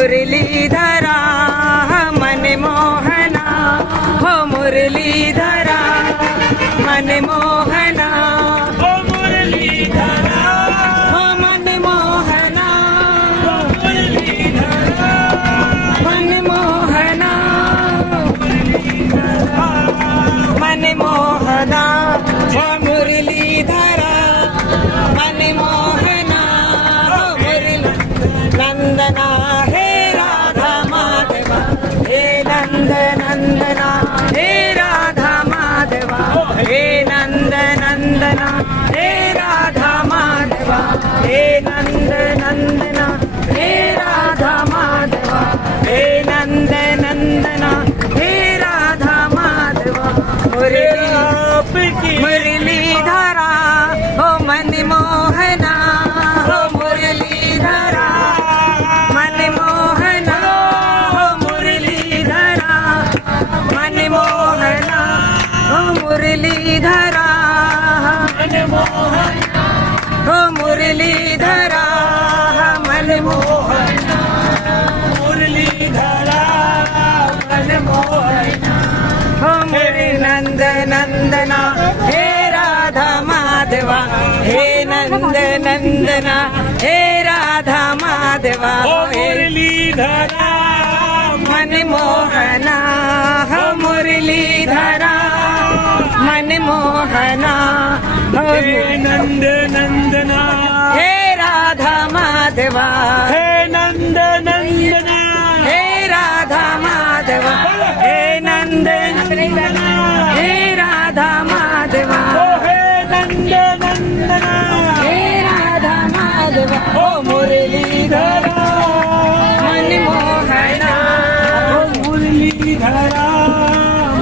मुरलीधरा मनमोहना हो मुरलीधरा मनमोहना हो मुरलीधरा हो मनमोहना हो मुरलीधरा मनमोहना मनमोहना हो मुरलीधरा मनमोहना हो मुरली नंदना हे राधा माधवा हे नंद नंदना हे राधा माधवा हे नंद नंदना हे राधा माधवा हे नंद नंदना हे राधा माधवा हे नंद नंदना हे राधा माधवा मुरलीधरा हो मनमोहना हो मुरलीधरा मनमोहना हो मुरलीधरा मनमोहना हो मुरलीधरा मनमोहना हो मुरलीधरा मनमोहना मुरलीधरा मनमोहना हो मुरली नंद नंदना हे राधा माधवा हे नंद नंदना हे राधा माधवा हो मुरलीधरा मनमोहना हो मुरलीधरा मनमोहना हो हे नंद नंदना हे राधा माधवा हे नंद नंदना हे राधा माधवा हे नंद नंदना हे राधा माधवा हो हे नंद नंदना हे राधा माधवा हो मुरलीधरा मनमोहना हो मुरलीधरा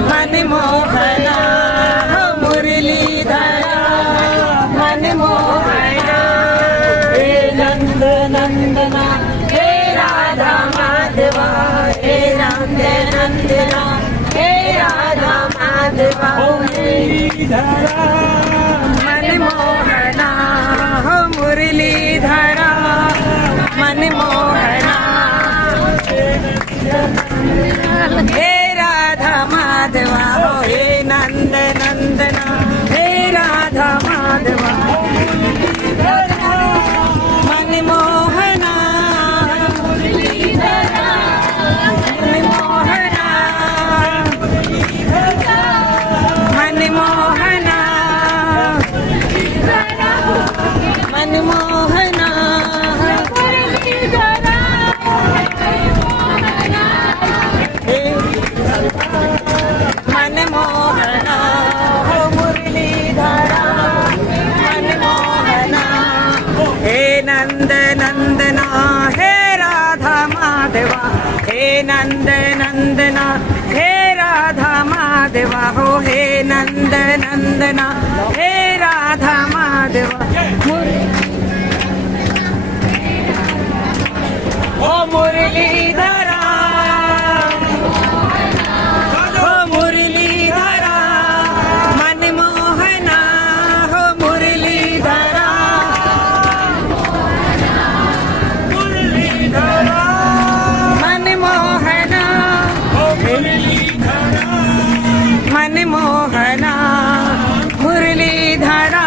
मनमोहना हो मुरलीधरा मनमोहना हे नंद नंदना हे राधा माधवा हे नंद नंदना हे राधा माधवा हो मुरलीधरा मनमोहना हो मुरलीधरा मनमोहना हे राधा माधवा हो हे नंद नंदना हे राधा माधवा मनमोहना मनमोहना मनमोहना मनमोहना मनमोहना हो मुरलीधरा मनमोहना हे नंद नंदना हे राधा माधवा हे नंद नंदना हे राधा माधवा हो हे नंद नंदना हे राधा माधवा हो मुरलीधरा हो मुरलीधरा मनमोहना हो मुरलीधरा मुरलीधरा मनमोहना हो मुरलीधरा मनमोहना मुरलीधरा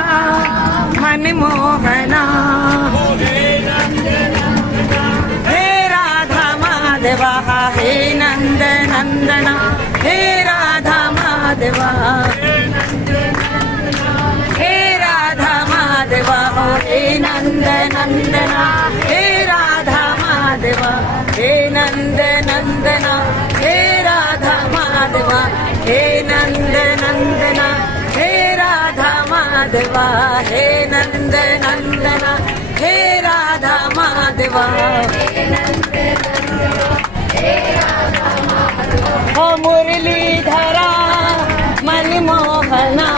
मनमोहना हो हे नंद नंदना हे राधा माधवा हे नंद नंदना हे राधा माधवा हे राधा माधवा हो हे नंद नंदना हे राधा माधवा हे नंद नंदना हे राधा माधवा हे नंद नंदना हे राधा माधवा हे नंद नंदना हे राधा माधवा हो मुरलीधरा मनमोहना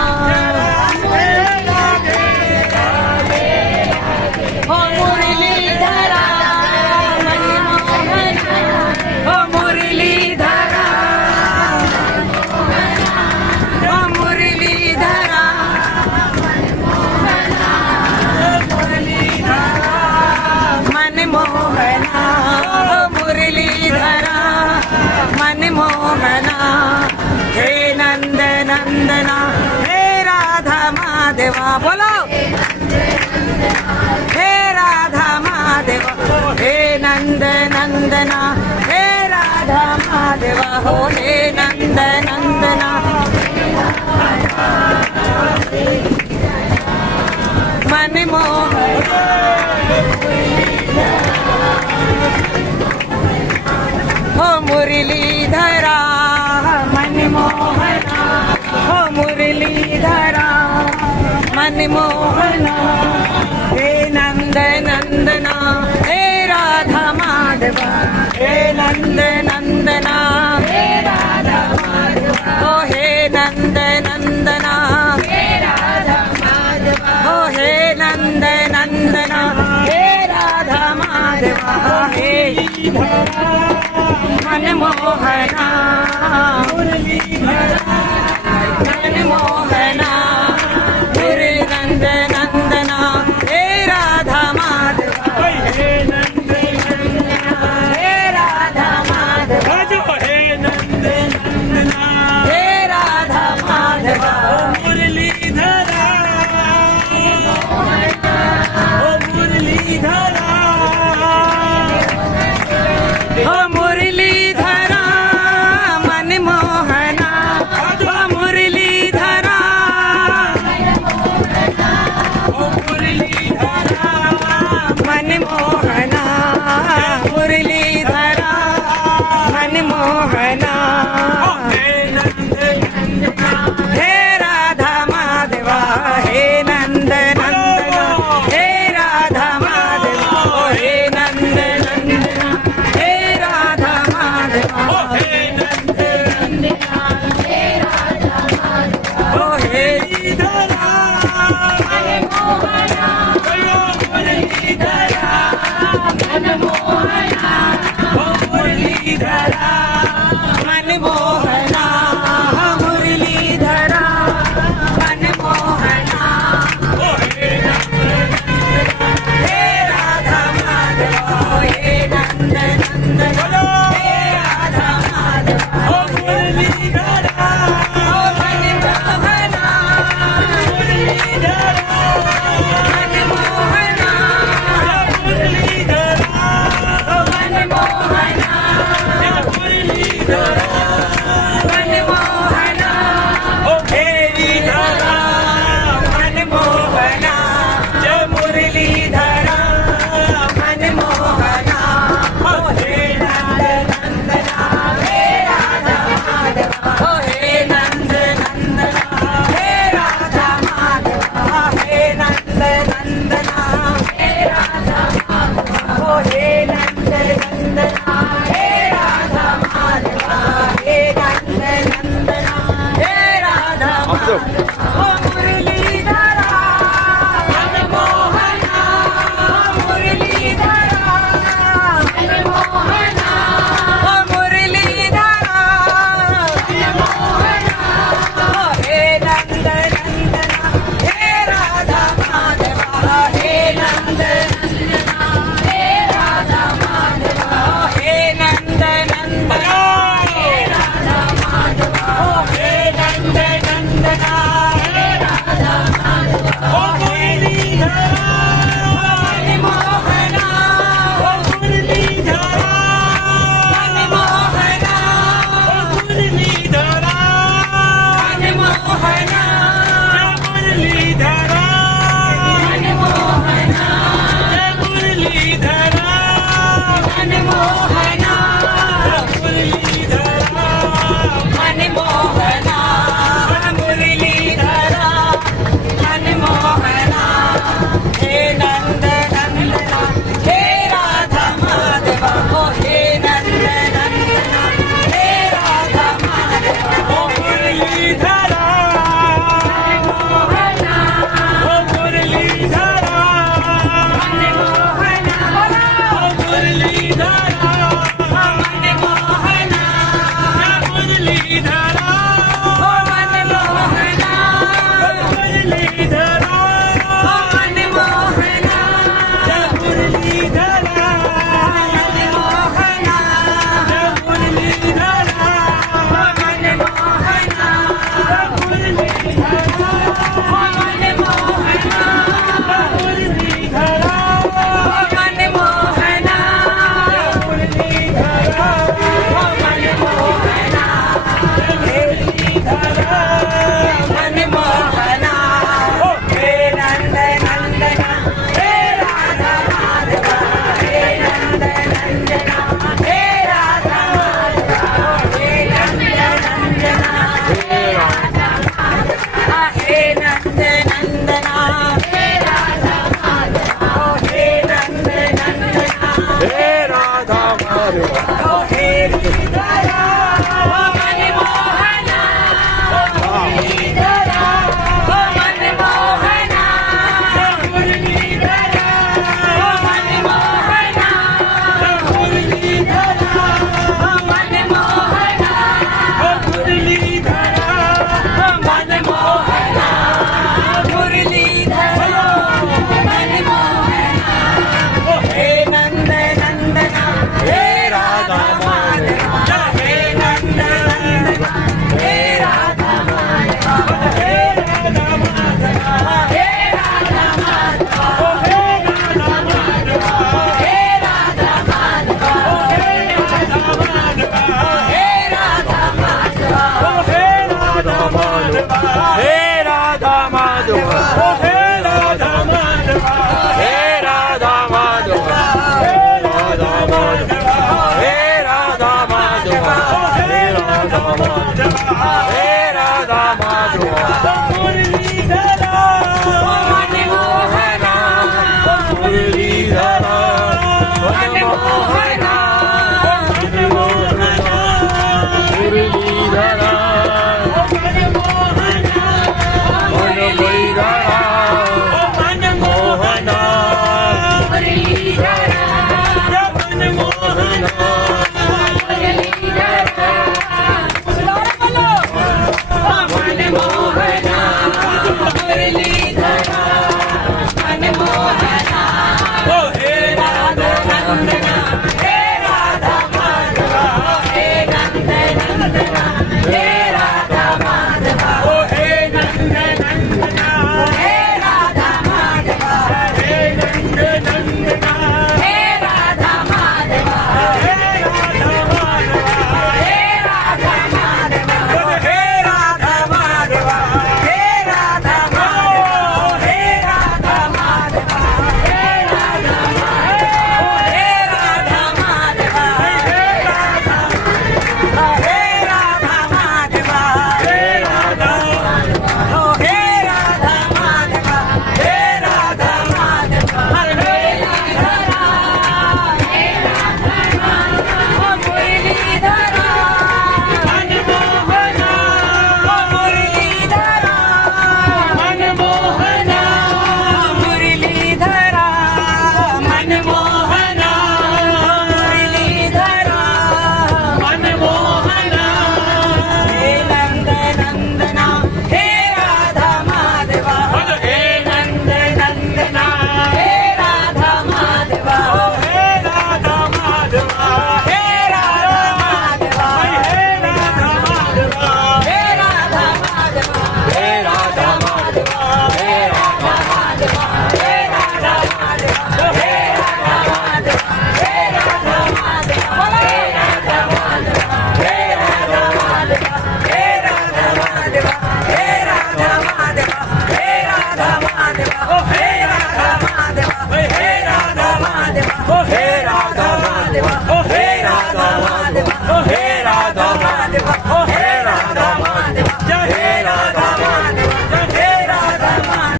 हो मुरलीधरा मनमोहना हो मुरलीधरा हो मुरलीधरा मनमोहना हो मुरली माधवा बोलो हे राधा माधव हे नंद नंदना हे राधा माधव हो हे नंद नंदना मन मोह हो मुरलीधरा मन मोहना हो मुरलीधरा मन मोहना हे नंद नंदना हे राधा माधवा हे नंद नंदना हे राधा माधवा हो हे नंद नंदना हे राधा माधवा हो हे नंद नंदना हे राधा माधवा हे मन मोहना मन मोहना मुरली नंद नंदना हे राधा माधवा हे नंद नंदना हे राधा माधवा राजो हे नंद नंदना हे राधा माधवा मुरलीधरा ओ मुरलीधरा हो मुरलीधरा मन मोहना हो मुरलीधरा ओ मुरलीधरा मन मोहना